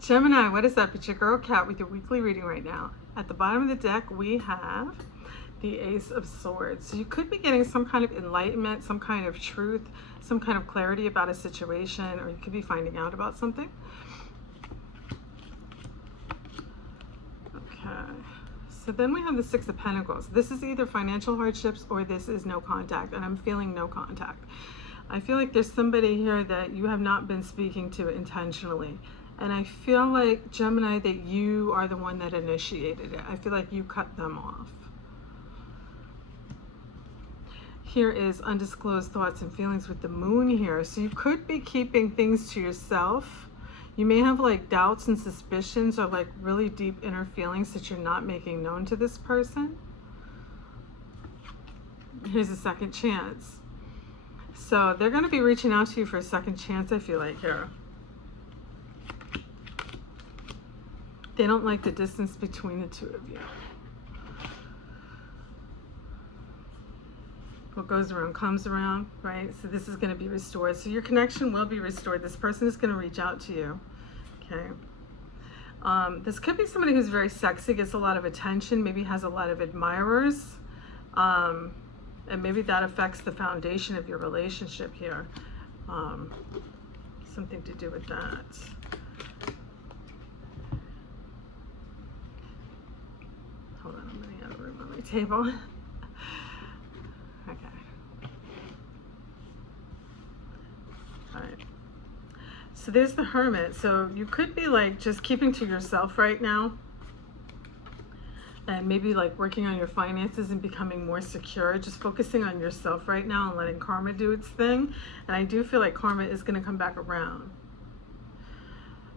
Gemini, what is up? It's your girl Kat with your weekly reading right now. At the bottom of the deck, we have the Ace of Swords. So you could be getting some kind of enlightenment, some kind of truth, some kind of clarity about a situation, or you could be finding out about something. Okay. So then we have the Six of Pentacles. This is either financial hardships or this is no contact, and I'm feeling no contact. I feel like there's somebody here that you have not been speaking to intentionally. And I feel like, Gemini, that you are the one that initiated it. I feel like you cut them off. Here is undisclosed thoughts and feelings with the moon here. So you could be keeping things to yourself. You may have like doubts and suspicions or like really deep inner feelings that you're not making known to this person. Here's a second chance. So they're going to be reaching out to you for a second chance, I feel like, here. They don't like the distance between the two of you. What goes around comes around, right? So this is going to be restored. So your connection will be restored. This person is going to reach out to you. Okay. This could be somebody who's very sexy, gets a lot of attention, maybe has a lot of admirers. And maybe that affects the foundation of your relationship here. Something to do with that. Hold on, I'm running out of room on my table. Okay. All right. So there's the Hermit. So you could be like just keeping to yourself right now. And maybe like working on your finances and becoming more secure. Just focusing on yourself right now and letting karma do its thing. And I do feel like karma is going to come back around.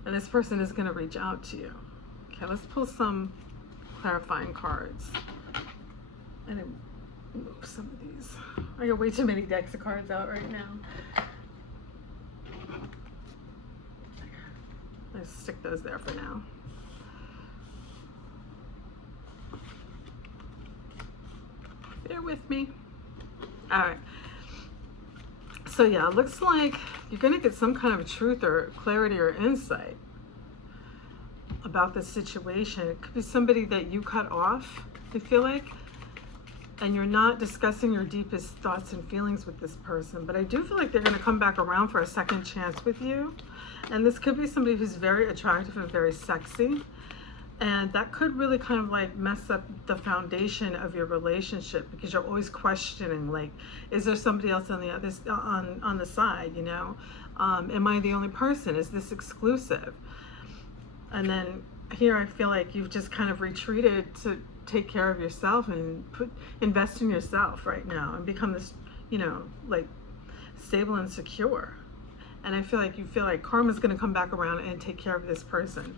And this person is going to reach out to you. Okay, let's pull some clarifying cards. And then move some of these. I got way too many decks of cards out right now. Let's stick those there for now. Bear with me. All right. So yeah, it looks like you're going to get some kind of truth or clarity or insight about this situation. It could be somebody that you cut off, I feel like, and you're not discussing your deepest thoughts and feelings with this person. But I do feel like they're going to come back around for a second chance with you. And this could be somebody who's very attractive and very sexy. And that could really kind of like mess up the foundation of your relationship, because you're always questioning, like, is there somebody else on the other on the side, you know? Am I the only person? Is this exclusive? And then here I feel like you've just kind of retreated to take care of yourself and invest in yourself right now and become this, you know, like stable and secure. And I feel like karma's going to come back around and take care of this person.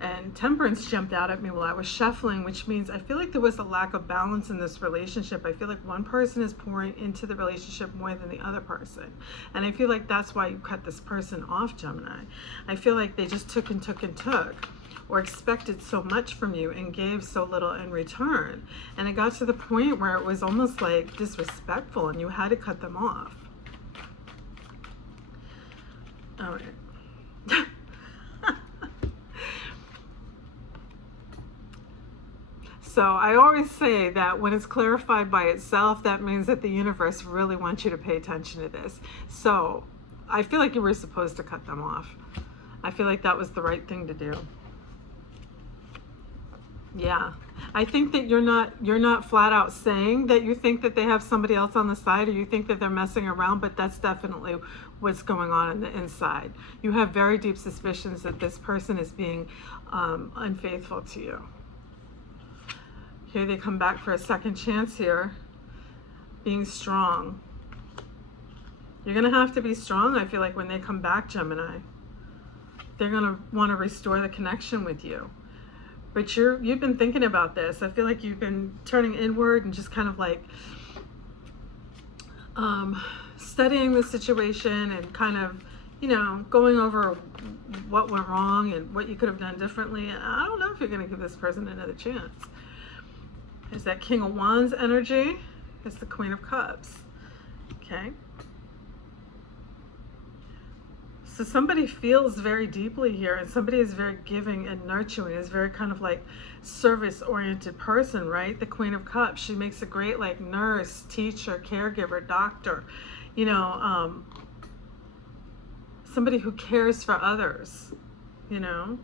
And Temperance jumped out at me while I was shuffling, which means I feel like there was a lack of balance in this relationship. I feel like one person is pouring into the relationship more than the other person. And I feel like that's why you cut this person off, Gemini. I feel like they just took and took and took, or expected so much from you and gave so little in return. And it got to the point where it was almost like disrespectful and you had to cut them off. All right. So I always say that when it's clarified by itself, that means that the universe really wants you to pay attention to this. So I feel like you were supposed to cut them off. I feel like that was the right thing to do. Yeah. I think that you're not flat out saying that you think that they have somebody else on the side, or you think that they're messing around, but that's definitely what's going on the inside. You have very deep suspicions that this person is being unfaithful to you. Here they come back for a second chance here. Being strong. You're going to have to be strong, I feel like, when they come back, Gemini. They're going to want to restore the connection with you. But you've been thinking about this. I feel like you've been turning inward and just kind of like studying the situation and kind of, you know, going over what went wrong and what you could have done differently. And I don't know if you're going to give this person another chance. There's that King of Wands energy. It's the Queen of Cups. Okay. So somebody feels very deeply here, and somebody is very giving and nurturing, is very kind of like service-oriented person, right? The Queen of Cups, she makes a great like nurse, teacher, caregiver, doctor, you know, somebody who cares for others, you know?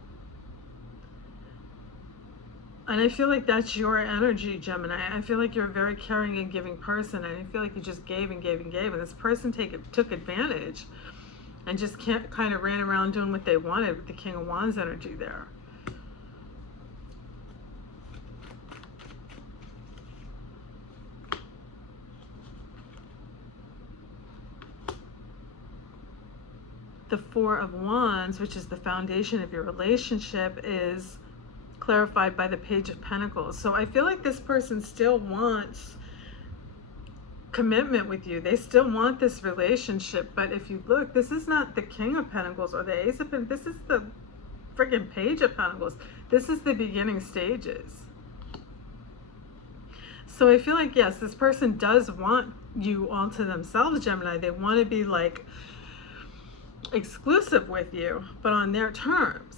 And I feel like that's your energy, Gemini. I feel like you're a very caring and giving person, and I feel like you just gave and gave and gave, and this person took advantage and just kind of ran around doing what they wanted with the King of Wands energy there. The Four of Wands, which is the foundation of your relationship, is clarified by the Page of Pentacles. So I feel like this person still wants commitment with you. They still want this relationship, but if you look, this is not the King of Pentacles or the Ace of Pentacles. This is the freaking Page of Pentacles. This is the beginning stages. So I feel like, yes, this person does want you all to themselves, Gemini. They want to be like exclusive with you, but on their terms.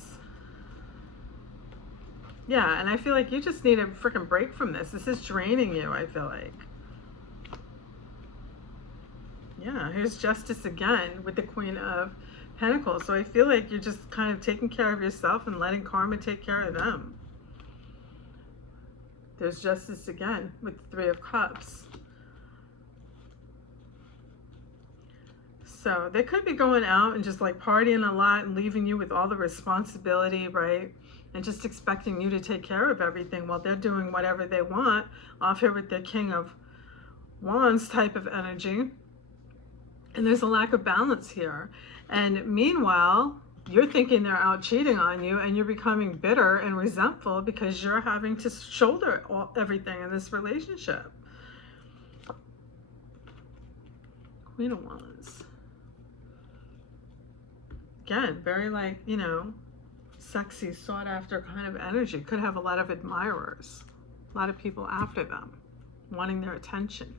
Yeah, and I feel like you just need a freaking break from this. This is draining you, I feel like. Yeah, here's Justice again with the Queen of Pentacles. So I feel like you're just kind of taking care of yourself and letting karma take care of them. There's Justice again with the Three of Cups. So they could be going out and just like partying a lot and leaving you with all the responsibility, right? And just expecting you to take care of everything while they're doing whatever they want off here with the King of Wands type of energy. And there's a lack of balance here. And meanwhile, you're thinking they're out cheating on you, and you're becoming bitter and resentful because you're having to shoulder everything in this relationship. Queen of Wands. Again, very like, you know, sexy, sought after kind of energy. Could have a lot of admirers, a lot of people after them, wanting their attention.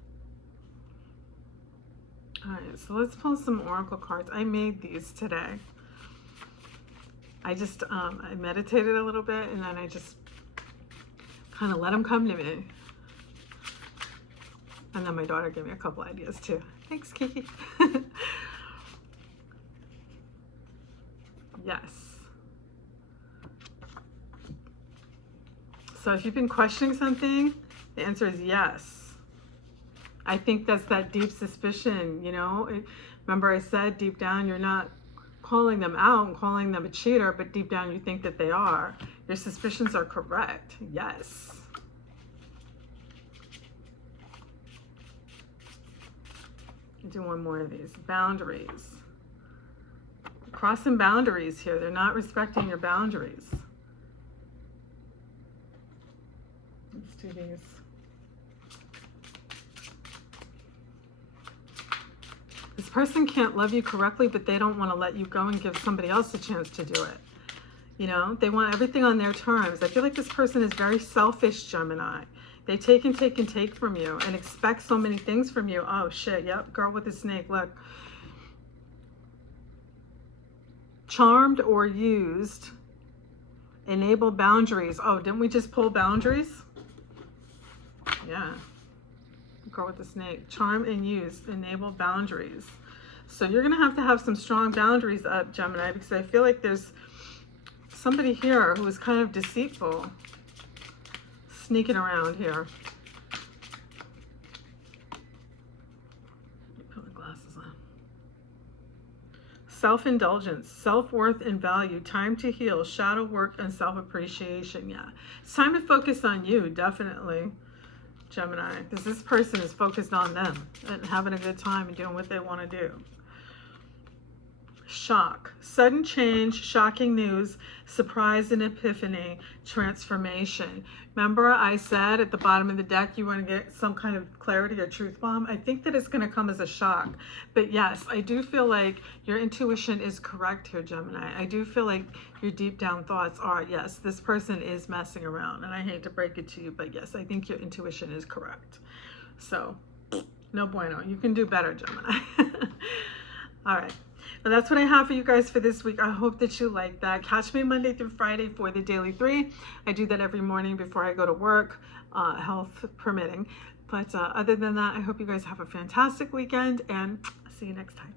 All right, so let's pull some oracle cards. I made these today. I just, I meditated a little bit, and then I just kind of let them come to me. And then my daughter gave me a couple ideas too. Thanks, Kiki. Yes. So if you've been questioning something, the answer is yes. I think that's that deep suspicion, you know. Remember I said deep down you're not calling them out and calling them a cheater, but deep down you think that they are. Your suspicions are correct. Yes. I'll do one more of these. Boundaries. Crossing boundaries here. They're not respecting your boundaries. Let's do these. This person can't love you correctly, but they don't want to let you go and give somebody else a chance to do it. You know, they want everything on their terms. I feel like this person is very selfish, Gemini. They take and take and take from you and expect so many things from you. Oh, shit. Yep. Girl with the snake. Look. Charmed or used. Enable boundaries. Oh, didn't we just pull boundaries? Yeah. Girl with the snake. Charm and use. Enable boundaries. So you're going to have some strong boundaries up, Gemini, because I feel like there's somebody here who is kind of deceitful, sneaking around here. Put my glasses on. Self-indulgence, self-worth and value, time to heal, shadow work, and self-appreciation. Yeah, it's time to focus on you, definitely, Gemini, because this person is focused on them and having a good time and doing what they want to do. Shock, sudden change, shocking news, surprise and epiphany, transformation. Remember I said at the bottom of the deck you want to get some kind of clarity or truth bomb? I think that it's going to come as a shock. But yes, I do feel like your intuition is correct here, Gemini. I do feel like your deep down thoughts are, yes, this person is messing around. And I hate to break it to you, but yes, I think your intuition is correct. So, no bueno. You can do better, Gemini. All right. But that's what I have for you guys for this week. I hope that you like that. Catch me Monday through Friday for the Daily 3. I do that every morning before I go to work, health permitting. But other than that, I hope you guys have a fantastic weekend, and see you next time.